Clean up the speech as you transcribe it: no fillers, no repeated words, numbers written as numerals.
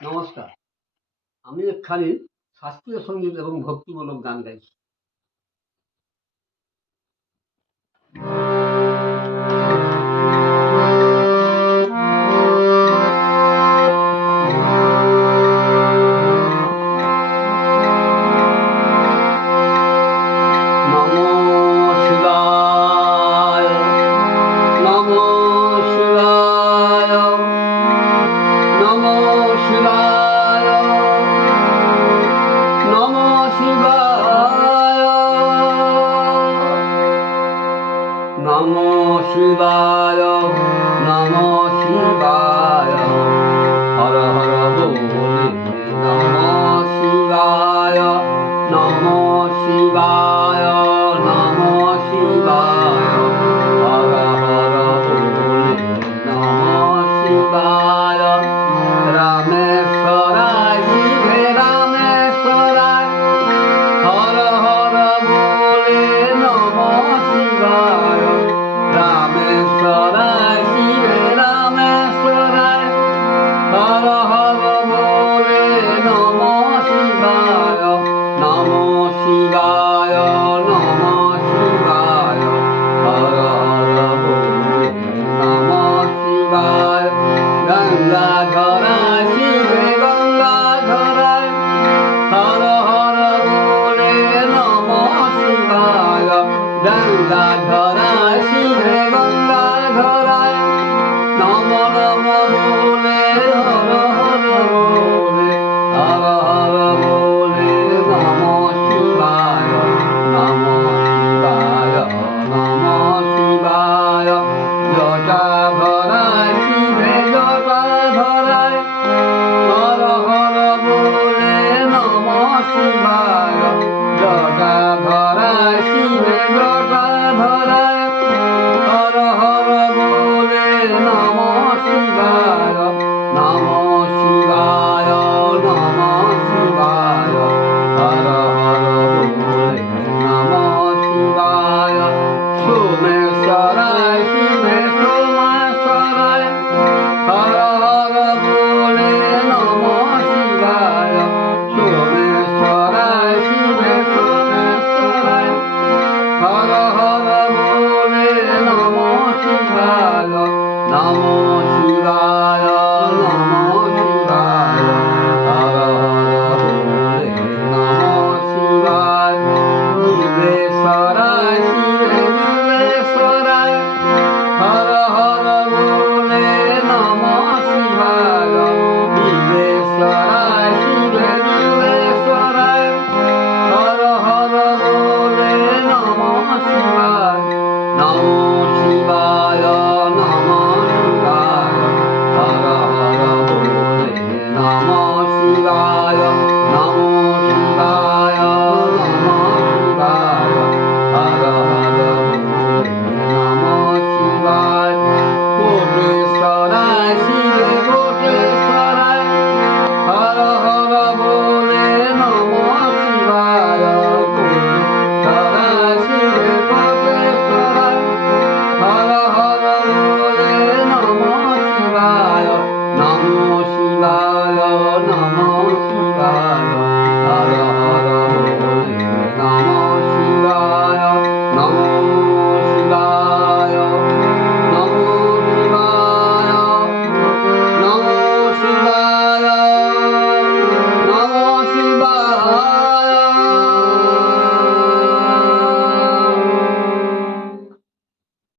নমস্কার। আমি একখানি শাস্ত্রীয় সঙ্গীত এবং ভক্তিমূলক গান গাইছি। নমঃ শিবায়, নমঃ শিবায়, নমঃ শিবায়, নমঃ শিবায়, নমঃ শিবায়, নমঃ শিবায়, হর হর বলে নমঃ শিবায়, নমঃ শিবায়, নমঃ শিবায়, হর হর বলে নমঃ শিবায়। রামেশ্বরায় শিবে রামেশ্বরায়, হর হর বলে নমঃ শিবায়। রামেশ্বরায় শিবে রামেশ্বরায়, হর হর বলে নমঃ শিবায়। নমঃ শিবায়, নমঃ শিবায়, হর হর বলে নমঃ শিবায়। গঙ্গাধরায় শিবে গঙ্গাধরায়, হর হর বলে নমঃ শিবায়। গঙ্গাধরায় শিবে গঙ্গাধরায়, নম নম বলে হর হর বলে, হর হর বলে নমঃ শিবায়। নমঃ শিবায়, নমঃ শিবায়। জটাধরায় শিবে জটাধরায়, হর হর বলে নমঃ শিবায়। জটাধরায় শিবে জটাধরায়, হর হর বলে নমঃ শিবায়। নমঃ শিবায়, নমঃ শিবায়, হর হর বলে নমঃ শিবায়। সোমেশ্বরায় শিবে সোমেশ্বরায়, হর হর বলে নমঃ শিবায়। সোমেশ্বরায় শিবে সোমেশ্বরায়, হর হর বলে নমঃ শিবায়। নমঃ শিবায়, নমঃ শিবায়, হর হর বলে নমঃ শিবায়। দিবেশ্বরায় শিবে দিবেশ্বরায়, হর হর বলে নমঃ শিবায়। দিবেশ্বরায় শিবে দিবেশ্বরায়, হর হর বলে নমঃ শিবায়। নমঃ শিবায়, নমঃ শিবায়, হর হর বলে নমঃ শিবায়। নমঃ শিবায়, নমঃ শিবায়, হর হর বলে নমঃ শিবায়। কোটেশ্বরায় শিবে কোটেশ্বরায়, হর হর বলে নমঃ শিবায়। কোটেশ্বরায় শিবে কোটেশ্বরায়, হর হর বলে নমঃ শিবায়। নমঃ শিবায়, নমঃ শিবায়,